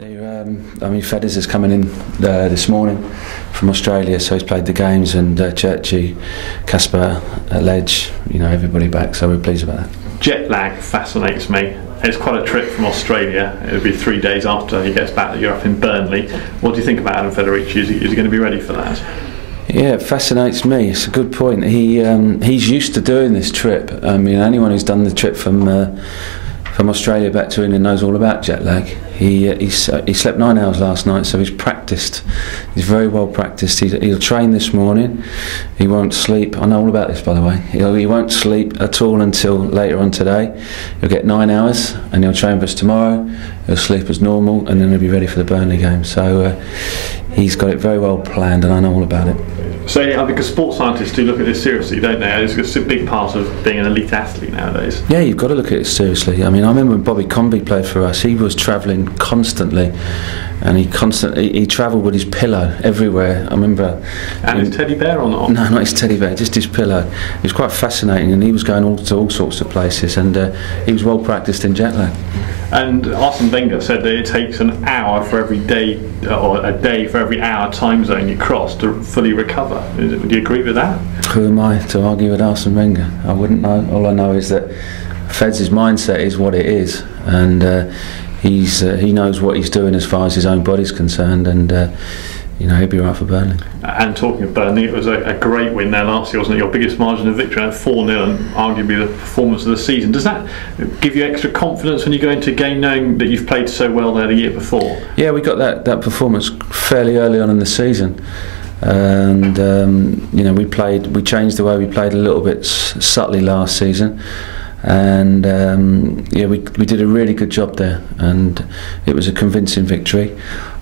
I mean, Fedders is coming in this morning from Australia, so he's played the games, and Churchy, Casper, Ledge, everybody back, so we're pleased about that. Jet lag fascinates me. It's quite a trip from Australia. It'll be 3 days after he gets back that you're up in Burnley. What do you think about Adam Federici? Is he going to be ready for that? Yeah, it fascinates me. It's a good point. He's used to doing this trip. I mean, anyone who's done the trip from Australia back to England knows all about jet lag. He slept 9 hours last night, so he's practiced. He's very well practiced. He'll train this morning. He won't sleep. I know all about this, by the way. He won't sleep at all until later on today. He'll get 9 hours, and he'll train for us tomorrow. He'll sleep as normal, and then he'll be ready for the Burnley game. So he's got it very well planned, and I know all about it. So I think sports scientists do look at this seriously, don't they? It's a big part of being an elite athlete nowadays. Yeah, you've got to look at it seriously. I mean, I remember when Bobby Convey played for us, he was travelling constantly, and he travelled with his pillow everywhere. I remember. And his teddy bear or not? No, not his teddy bear, just his pillow. It was quite fascinating, and he was going to all sorts of places, and he was well practised in jet lag. And Arsene Wenger said that it takes an hour for every day, or a day for every hour time zone you cross to fully recover. Would you agree with that? Who am I to argue with Arsene Wenger? I wouldn't know. All I know is that Feds' mindset is what it is, and he knows what he's doing as far as his own body's concerned, and he'll be right for Burnley. And talking of Burnley, it was a great win there last year, wasn't it? Your biggest margin of victory, 4-0, and arguably the performance of the season. Does that give you extra confidence when you go into a game knowing that you've played so well there the year before? Yeah, we got that performance fairly early on in the season, and we changed the way we played a little bit subtly last season. And we did a really good job there, and it was a convincing victory.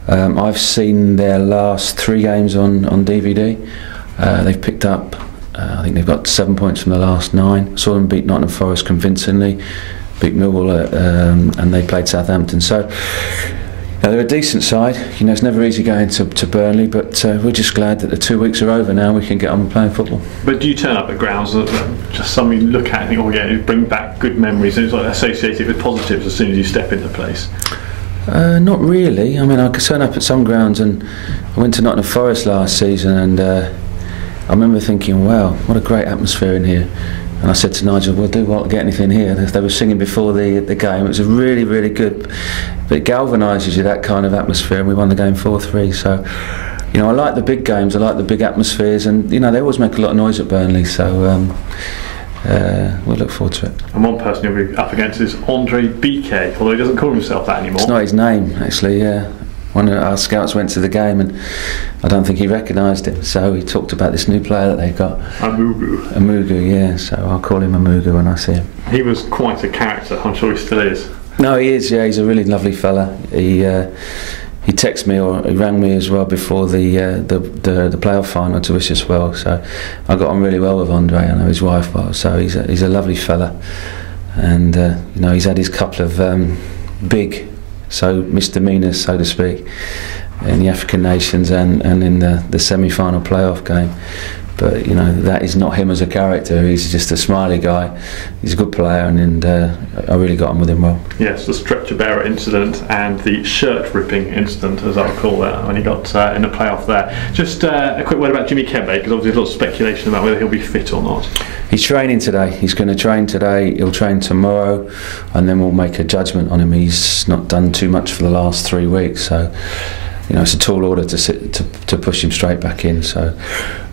I've seen their last 3 games on DVD. They've picked up, I think they've got 7 points from the last 9. Saw them beat Nottingham Forest convincingly, beat Millwall, and they played Southampton. So they're a decent side. It's never easy going to Burnley, but we're just glad that the 2 weeks are over now. We can get on with playing football. But do you turn up at grounds that just something you look at and think, oh yeah, it bring back good memories, and it's like associated with positives as soon as you step into place? Not really. I mean, I could turn up at some grounds, and I went to Nottingham Forest last season, and I remember thinking, wow, what a great atmosphere in here. And I said to Nigel, we'll do what, get anything here. They were singing before the game. It was a really, really good, but it galvanises you, that kind of atmosphere, and we won the game 4-3. So, I like the big games, I like the big atmospheres, and they always make a lot of noise at Burnley, so we'll look forward to it. And one person you'll be up against is Andre BK, although he doesn't call himself that anymore. It's not his name, actually, yeah. One of our scouts went to the game, and I don't think he recognised it, so he talked about this new player that they've got. Amugu, yeah, so I'll call him Amugu when I see him. He was quite a character, I'm sure he still is. No, he is, yeah, he's a really lovely fella. He texted me, or he rang me as well before the playoff final to wish us well. So I got on really well with Andre. I know his wife well, so he's a lovely fella, and he's had his couple of big misdemeanors, so to speak, in the African nations and in the semi-final playoff game. But that is not him as a character. He's just a smiley guy. He's a good player, and I really got on with him well. Yes, the stretcher bearer incident and the shirt ripping incident, as I'll call that, when he got in the playoff there. Just a quick word about Jimmy Kebe, because obviously there's a lot of speculation about whether he'll be fit or not. He's training today. He's going to train today. He'll train tomorrow, and then we'll make a judgment on him. He's not done too much for the last 3 weeks, so it's a tall order to push him straight back in. So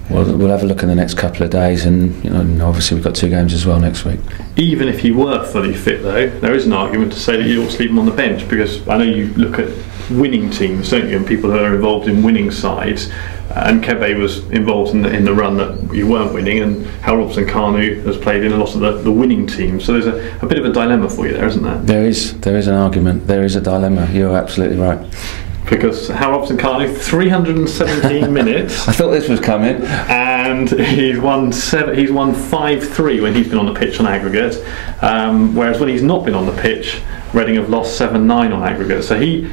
we'll have a look in the next couple of days, and obviously we've got 2 games as well next week. Even if he were fully fit, though, there is an argument to say that you ought to leave him on the bench, because I know you look at winning teams, don't you, and people who are involved in winning sides. And Kebe was involved in the run that you weren't winning, and Hal Robson-Kanu has played in a lot of the winning teams. So there's a bit of a dilemma for you there, isn't there? There is an argument. There is a dilemma. You're absolutely right. Because Hal Robson-Kanu, 317 minutes. I thought this was coming. And he's won 5-3 when he's been on the pitch on aggregate. Whereas when he's not been on the pitch, Reading have lost 7-9 on aggregate. So he,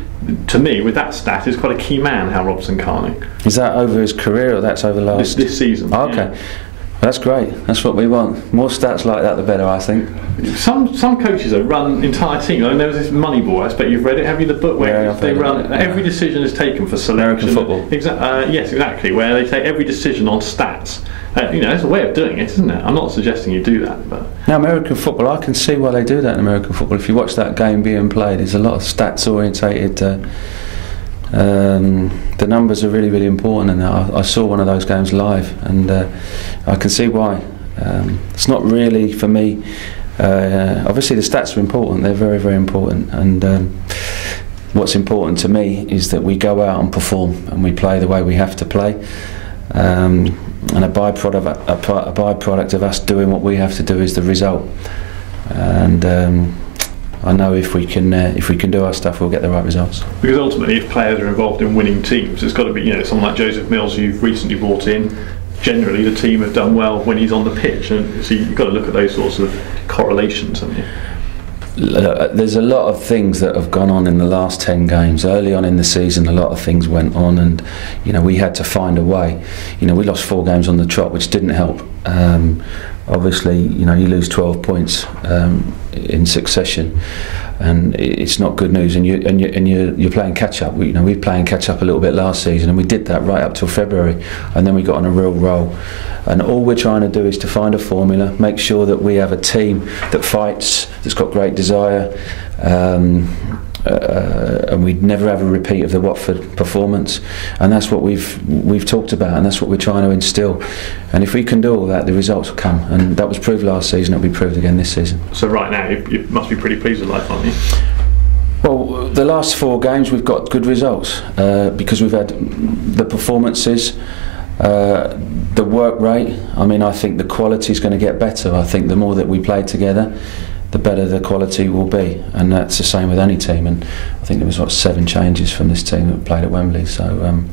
to me, with that stat, is quite a key man, Hal Robson-Kanu. Is that over his career, or that's over this season? Oh, okay. Yeah. That's great. That's what we want. More stats like that, the better, I think. Some coaches run entire teams. I mean, there was this Moneyball. I expect you've read it. Have you? The book where they run every decision is taken for selection. American football. Yes, exactly. Where they take every decision on stats. It's a way of doing it, isn't it? I'm not suggesting you do that, but now American football, I can see why they do that in American football. If you watch that game being played, there's a lot of stats orientated. The numbers are really, really important, and I saw one of those games live, and I can see why. It's not really for me. Obviously, the stats are important; they're very, very important. And what's important to me is that we go out and perform, and we play the way we have to play. And a byproduct of us doing what we have to do is the result. And I know if we can do our stuff, we'll get the right results. Because ultimately, if players are involved in winning teams, it's got to be someone like Joseph Mills, who you've recently brought in. Generally, the team have done well when he's on the pitch, and so you've got to look at those sorts of correlations, haven't you? There's a lot of things that have gone on in the last 10 games. Early on in the season, a lot of things went on, and we had to find a way. We lost 4 games on the trot, which didn't help. Obviously, you lose 12 points in succession, and it's not good news. And you're playing catch up. We were playing catch up a little bit last season, and we did that right up till February, and then we got on a real roll. And all we're trying to do is to find a formula, make sure that we have a team that fights, that's got great desire, and we'd never have a repeat of the Watford performance. And that's what we've talked about, and that's what we're trying to instill. And if we can do all that, the results will come. And that was proved last season; it'll be proved again this season. So right now, you must be pretty pleased with life, aren't you? Well, the last 4 games we've got good results because we've had the performances. The work rate, I think the quality is going to get better. I think the more that we play together, the better the quality will be, and that's the same with any team. And I think there was 7 changes from this team that played at Wembley. So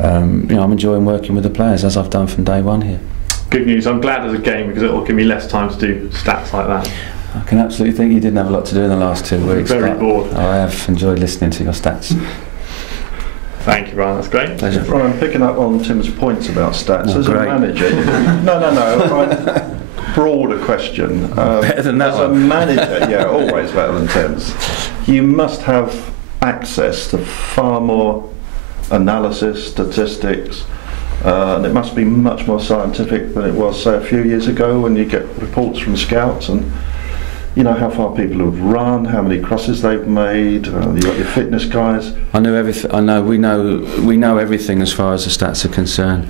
I'm enjoying working with the players as I've done from day one here. Good news. I'm glad there's a game because it will give me less time to do stats like that. I can absolutely think you didn't have a lot to do in the last 2 weeks. Very bored. I have enjoyed listening to your stats. Thank you, Brian. That's great. Pleasure. Brian, picking up on Tim's points about stats, as great. a manager. No. Broader question. Better than that as one. a manager, yeah, always better than Tim's. You must have access to far more analysis, statistics, and it must be much more scientific than it was, say, a few years ago when you get reports from scouts and how far people have run, how many crosses they've made. You've got your fitness guys. I know everything. We know everything as far as the stats are concerned.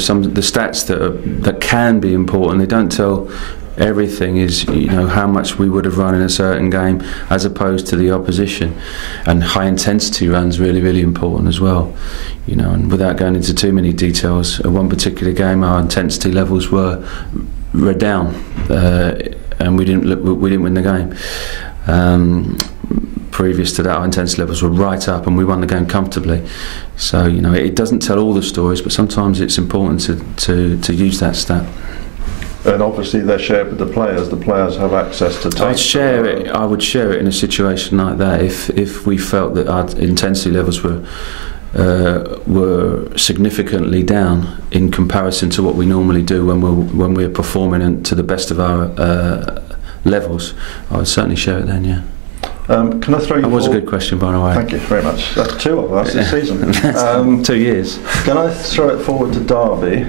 Some of the stats that can be important, they don't tell everything. Is how much we would have run in a certain game as opposed to the opposition, and high intensity runs really, really important as well. And without going into too many details, at one particular game our intensity levels were down. And we didn't win the game. Previous to that, our intensity levels were right up, and we won the game comfortably. So it doesn't tell all the stories, but sometimes it's important to use that stat. And obviously they're shared with the players. The players have access to. I would share it in a situation like that if we felt that our intensity levels were significantly down in comparison to what we normally do when we're performing to the best of our levels. I would certainly share it then, yeah. Can I throw you? That was a good question, by the way. Thank you very much. That's 2 of us this season. 2 years. Can I throw it forward to Derby,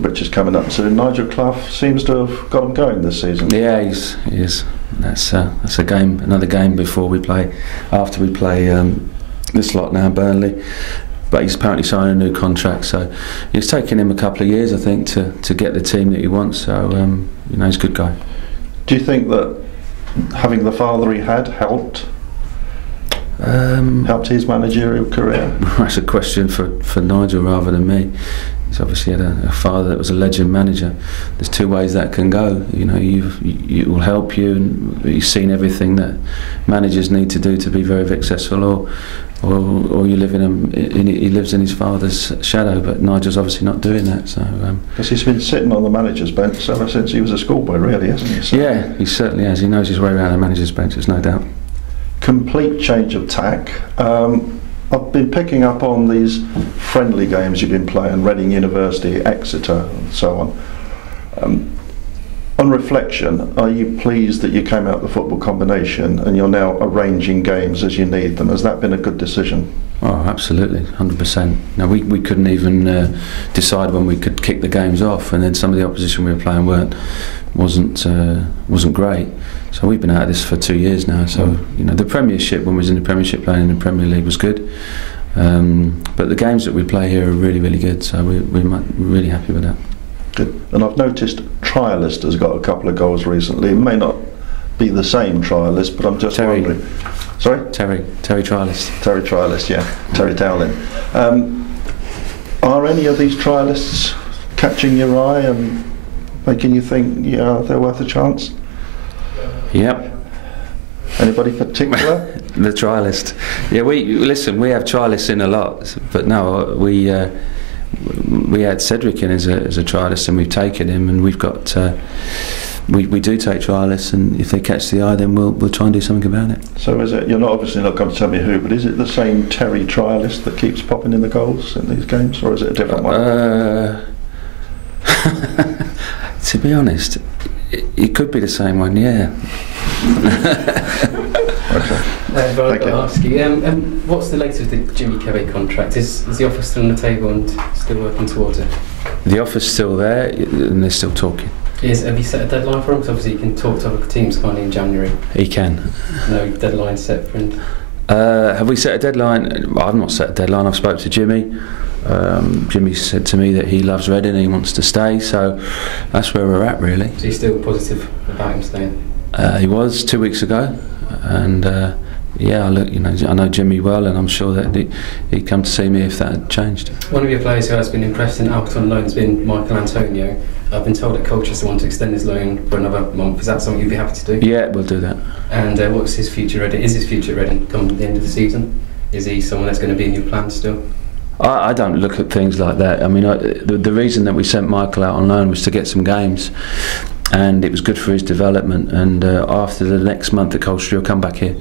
which is coming up soon? Nigel Clough seems to have got him going this season. Yeah, he is. That's a game, another game after we play. This lot now, Burnley, but he's apparently signed a new contract, so it's taken him a couple of years, I think, to get the team that he wants. So he's a good guy. Do you think that having the father he had helped his managerial career? That's a question for Nigel rather than me. He's obviously had a father that was a legend manager. There's 2 ways that can go. It will help you, and you've seen everything that managers need to do to be very successful, or you live he lives in his father's shadow. But Nigel's obviously not doing that. So because he's been sitting on the manager's bench ever since he was a schoolboy, really, hasn't he? So yeah, he certainly has. He knows his way around the manager's bench, there's no doubt. Complete change of tack. I've been picking up on these friendly games you've been playing, Reading University, Exeter and so on. On reflection, are you pleased that you came out the football combination and you're now arranging games as you need them? Has that been a good decision? Oh, absolutely, 100%. Now we couldn't even decide when we could kick the games off, and then some of the opposition we were playing wasn't great. So we've been out of this for 2 years now. So the Premiership, when we was in the Premiership playing in the Premier League, was good. But the games that we play here are really, really good. So we're really happy with that. Good. And I've noticed Trialist has got a couple of goals recently. It may not be the same Trialist, but I'm just wondering. Sorry? Terry Trialist. Terry Trialist, yeah. Terry Dowling. Are any of these Trialists catching your eye and making you think, yeah, they're worth a chance? Yep. Anybody particular? The Trialist. Yeah, we have Trialists in a lot, but no, we had Cedric in as a trialist, and we've taken him, and we've got we do take trialists, and if they catch the eye, then we'll try and do something about it. So is it? You're obviously not going to tell me who, but is it the same Terry trialist that keeps popping in the goals in these games, or is it a different one? To be honest, it could be the same one. Yeah. Okay. I've got to ask you, what's the latest with the Jimmy Kelly contract? Is the offer still on the table and still working towards it? The offer's still there, and they're still talking. Have you set a deadline for him? Because obviously you can talk to other teams kind of in January. He can. No deadline set for him? Have we set a deadline? Well, I've not set a deadline. I've spoke to Jimmy. Jimmy said to me that he loves Reading and he wants to stay, so that's where we're at, really. So you're still positive about him staying? He was 2 weeks ago, and yeah, I know Jimmy well, and I'm sure that he'd come to see me if that had changed. One of your players who has been impressed in out on loan has been Michael Antonio. I've been told that Colchester want to extend his loan for another month. Is that something you'd be happy to do? Yeah, we'll do that. And what's his future Reading? Is his future Reading come at the end of the season? Is he someone that's going to be in your plans still? I don't look at things like that. I mean, the reason that we sent Michael out on loan was to get some games, and it was good for his development. And after the next month at Colchester, he'll come back here.